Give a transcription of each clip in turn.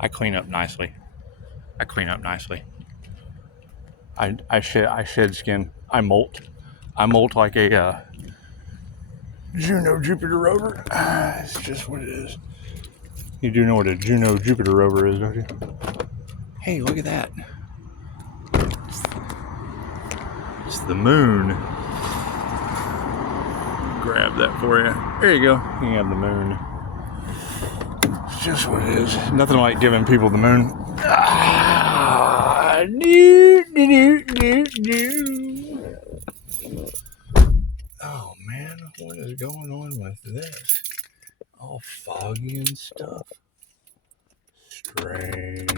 I clean up nicely. I shed skin. I molt. I molt like a Juno Jupiter rover. It's just what it is. You do know what a Juno Jupiter rover is, don't you? Hey, look at that. It's the moon. Grab that for you. There you go. You can have the moon. It's just what it is. Nothing like giving people the moon. Oh man, what is going on with this? All foggy and stuff. Strange.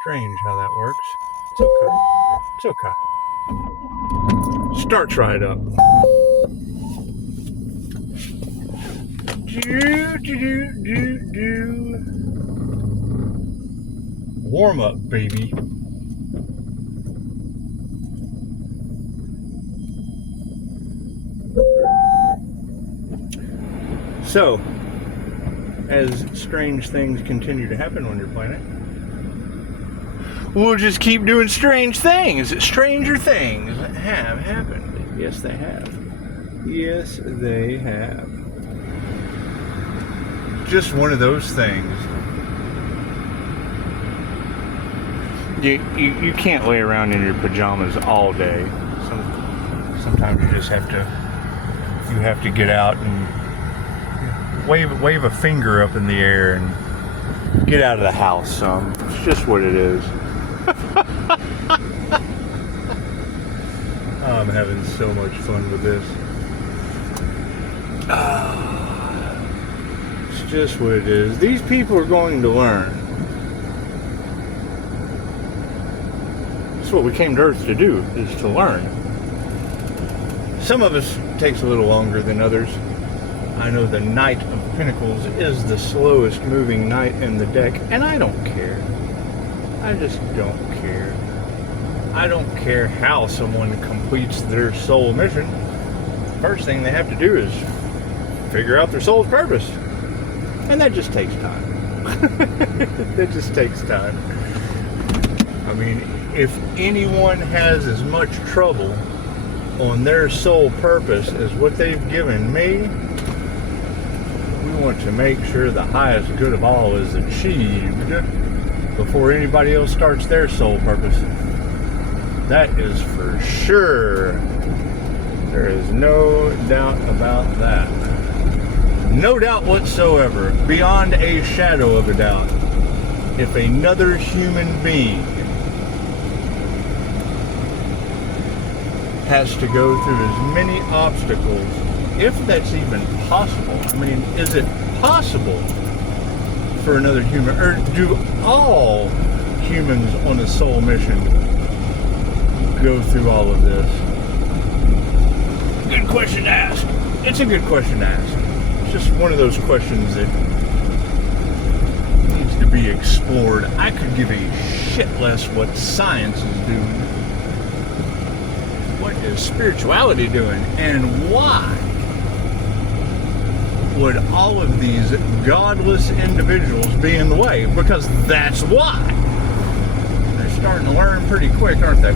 Strange how that works. It's okay. Starts right up. Warm up, baby. So, as strange things continue to happen on your planet, we'll just keep doing strange things. Stranger things have happened. Yes, they have. Yes, they have. Just one of those things. You can't lay around in your pajamas all day. Sometimes you just have to get out and wave a finger up in the air and get out of the house. It's just what it is. I'm having so much fun with this. It's just what it is. These people are going to learn. That's what we came to Earth to do, is to learn. Some of us takes a little longer than others. I know the Knight of Pentacles is the slowest moving knight in the deck, and I don't care. I just don't care. I don't care how someone completes their soul mission. First thing they have to do is figure out their soul's purpose. And that just takes time. That just takes time. I mean, if anyone has as much trouble on their soul purpose as what they've given me, we want to make sure the highest good of all is achieved before anybody else starts their soul purpose. That is for sure. There is no doubt about that. No doubt whatsoever, beyond a shadow of a doubt. If another human being has to go through as many obstacles, if that's even possible. I mean, is it possible for another human, or do all humans on a soul mission go through all of this? Good question to ask. It's a good question to ask. It's just one of those questions that needs to be explored. I could give a shit less what science is doing. What is spirituality doing? And why would all of these godless individuals be in the way? Because that's why. They're starting to learn pretty quick, aren't they?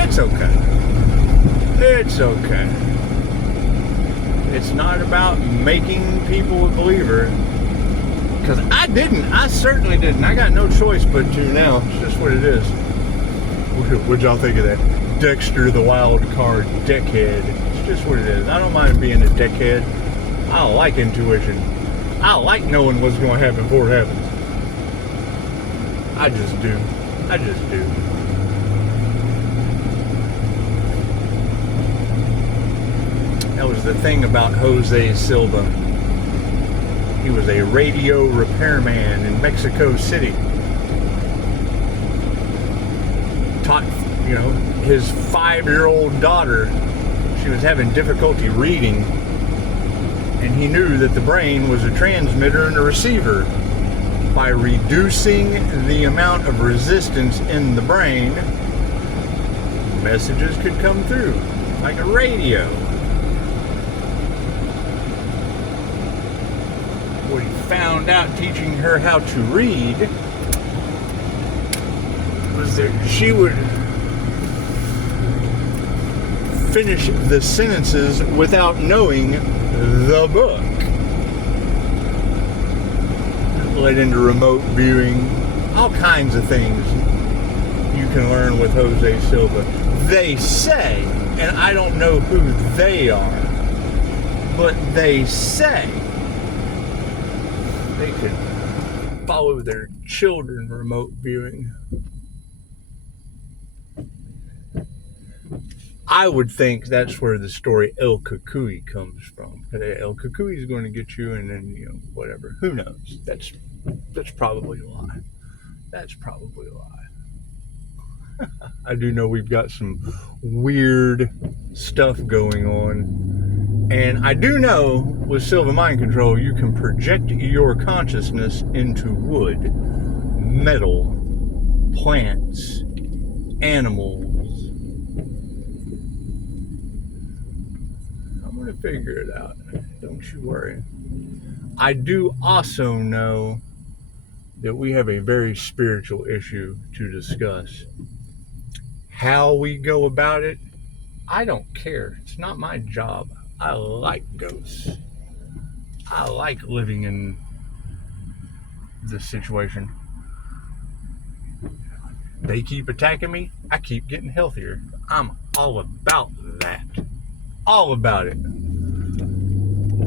It's okay. It's okay. It's not about making people a believer. Because I certainly didn't. I got no choice but to now. It's just what it is. What'd y'all think of that? Dexter the wild card deckhead. It's just what it is. I don't mind being a deckhead. I like intuition. I like knowing what's going to happen before it happens. I just do. I just do. That was the thing about Jose Silva. He was a radio repairman in Mexico City. Taught, his 5-year-old daughter, she was having difficulty reading, and he knew that the brain was a transmitter and a receiver. By reducing the amount of resistance in the brain, messages could come through, like a radio. what he found out teaching her how to read was that she would finish the sentences without knowing the book. Led into remote viewing, all kinds of things you can learn with Jose Silva. They say, and I don't know who they are, but they say they could follow their children remote viewing. I would think that's where the story El Cucuy comes from. El Cucuy is going to get you, and then, you know, whatever. Who knows? That's probably a lie. That's probably a lie. I do know we've got some weird stuff going on. And I do know with Silva Mind Control, you can project your consciousness into wood, metal, plants, animals. I'm going to figure it out. Don't you worry. I do also know that we have a very spiritual issue to discuss. How we go about it, I don't care. It's not my job. I like ghosts. I like living in this situation. They keep attacking me, I keep getting healthier. I'm all about that. All about it.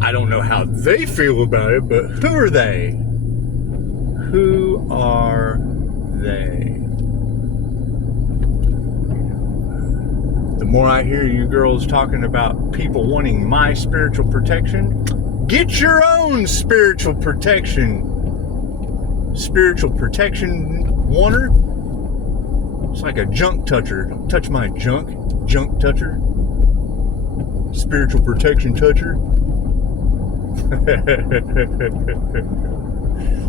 I don't know how they feel about it, but who are they? Who are they? The more I hear you girls talking about people wanting my spiritual protection, get your own spiritual protection. Spiritual protection wanter? It's like a junk toucher. Don't touch my junk. Junk toucher. Spiritual protection toucher.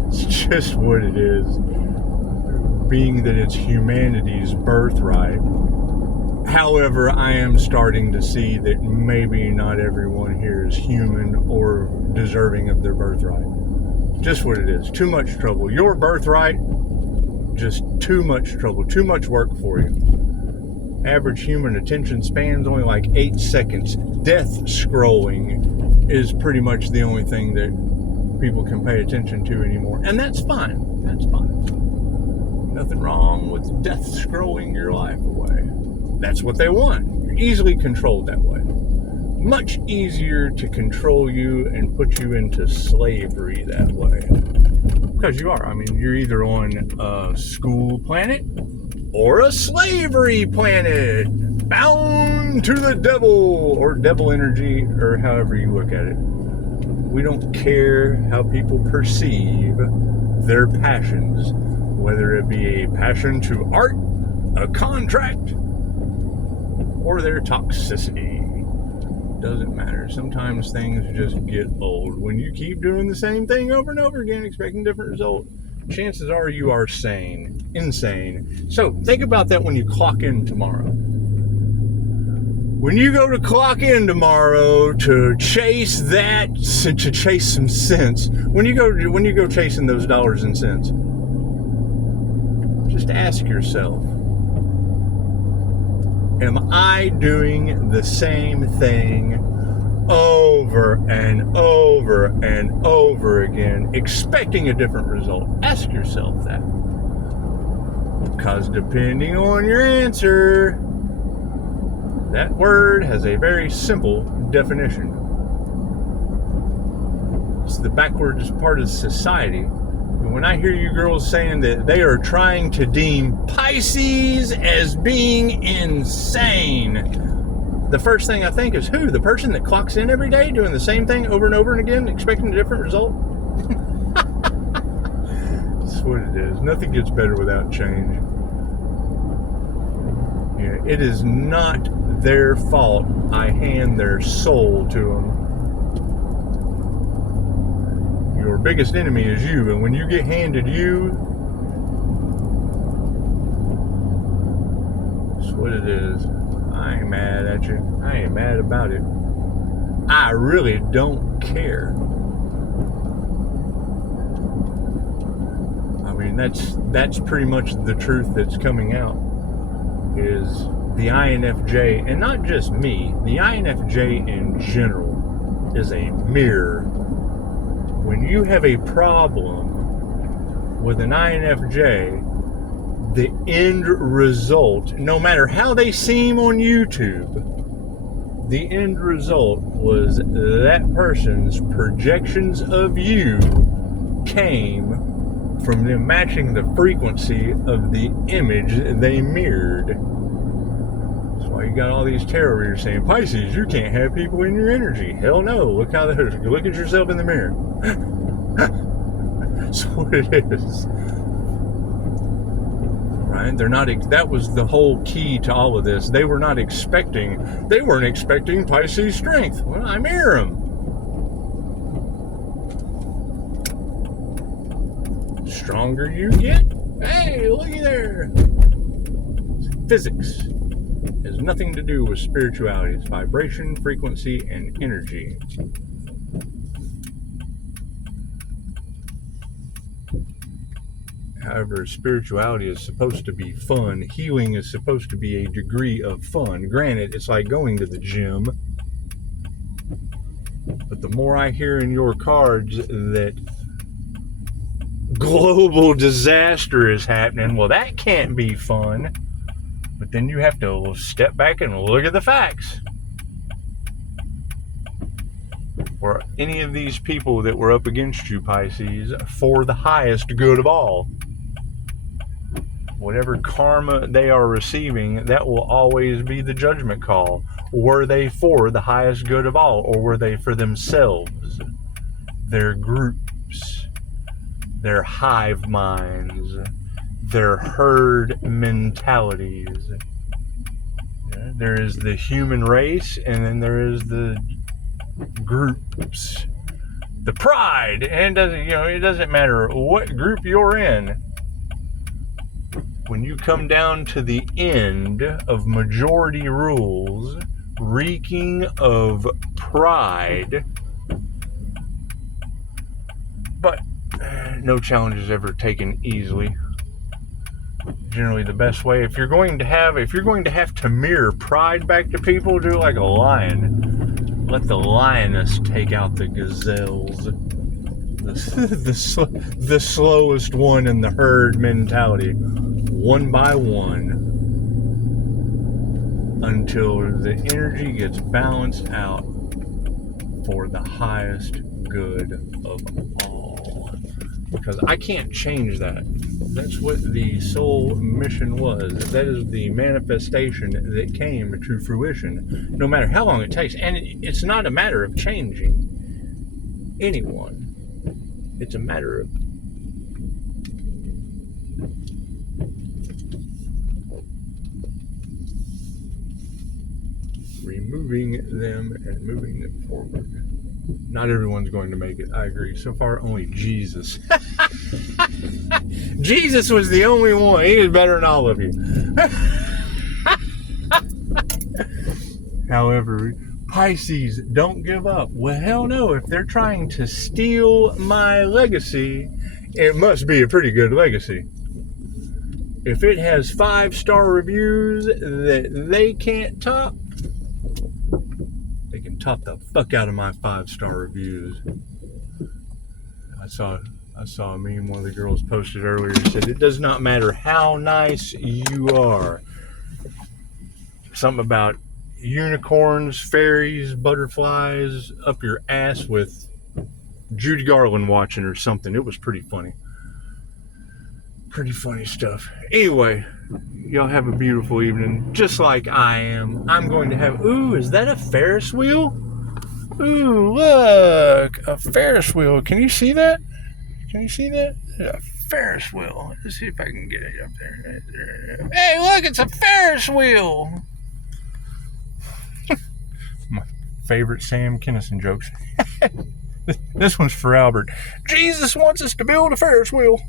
It's just what it is. Being that it's humanity's birthright. However, I am starting to see that maybe not everyone here is human or deserving of their birthright. Just what it is. Too much trouble. Your birthright, just too much trouble. Too much work for you. Average human attention span's only like 8 seconds. Death scrolling is pretty much the only thing that people can pay attention to anymore. And that's fine. That's fine. Nothing wrong with death scrolling your life away. That's what they want. You're easily controlled that way. Much easier to control you and put you into slavery that way. Because you are. I mean, you're either on a school planet or a slavery planet. Bound to the devil or devil energy or however you look at it. We don't care how people perceive their passions. Whether it be a passion to art, a contract, or their toxicity. Doesn't matter. Sometimes things just get old. When you keep doing the same thing over and over again, expecting different results, chances are you are sane. Insane. So think about that when you clock in tomorrow. When you go to clock in tomorrow to chase that, to chase some sense, when you go chasing those dollars and cents, just ask yourself, am I doing the same thing over and over and over again, expecting a different result? Ask yourself that. Because depending on your answer, that word has a very simple definition. It's the backwards part of society. When I hear you girls saying that they are trying to deem Pisces as being insane, the first thing I think is who? The person that clocks in every day doing the same thing over and over and again, expecting a different result? That's what it is. Nothing gets better without change. Yeah, it is not their fault I hand their soul to them. Your biggest enemy is you, and when you get handed you, that's what it is. I ain't mad at you. I ain't mad about it. I really don't care. And that's pretty much the truth that's coming out, is the INFJ, and not just me, the INFJ in general is a mirror. When you have a problem with an INFJ, the end result, no matter how they seem on YouTube, the end result was that person's projections of you came from them matching the frequency of the image they mirrored. That's why you got all these tarot readers saying, Pisces, you can't have people in your energy. Hell no. Look at yourself in the mirror. That's what it is. Right? That was the whole key to all of this. They weren't expecting Pisces strength. Well, I mirror them. Stronger you get, hey, looky there. Physics has nothing to do with spirituality. It's vibration, frequency, and energy. However, spirituality is supposed to be fun. Healing is supposed to be a degree of fun. Granted, it's like going to the gym. But the more I hear in your cards that global disaster is happening, well, that can't be fun. But then you have to step back and look at the facts. Or any of these people that were up against you, Pisces, for the highest good of all. Whatever karma they are receiving, that will always be the judgment call. Were they for the highest good of all, or were they for themselves, their groups, their hive minds, their herd mentalities? Yeah, there is the human race, and then there is the groups, the pride. And it doesn't matter what group you're in. When you come down to the end of majority rules, reeking of pride, but no challenge is ever taken easily. Generally, the best way, if you're going to have to mirror pride back to people, do like a lion. Let the lioness take out the gazelles. The slowest one in the herd mentality, one by one, until the energy gets balanced out for the highest good of all. Because I can't change that. That's what the soul mission was. That is the manifestation that came to fruition, no matter how long it takes. And it's not a matter of changing anyone. It's a matter of removing them and moving them forward. Not everyone's going to make it, I agree. So far, only Jesus. Jesus was the only one. He was better than all of you. However, Pisces, don't give up. Well, hell no. If they're trying to steal my legacy, it must be a pretty good legacy. If it has 5-star reviews that they can't top, they can top the fuck out of my 5-star reviews. I saw a meme one of the girls posted earlier. Said, it does not matter how nice you are. Something about unicorns, fairies, butterflies up your ass with Judy Garland watching or something. It was pretty funny. Pretty funny stuff. Anyway, y'all have a beautiful evening, just like I am. I'm going to have, is that a Ferris wheel? Ooh, look, a Ferris wheel. Can you see that? Can you see that? A Ferris wheel. Let's see if I can get it up there. Hey, look, it's a Ferris wheel. My favorite Sam Kinison jokes. This one's for Albert. Jesus wants us to build a Ferris wheel.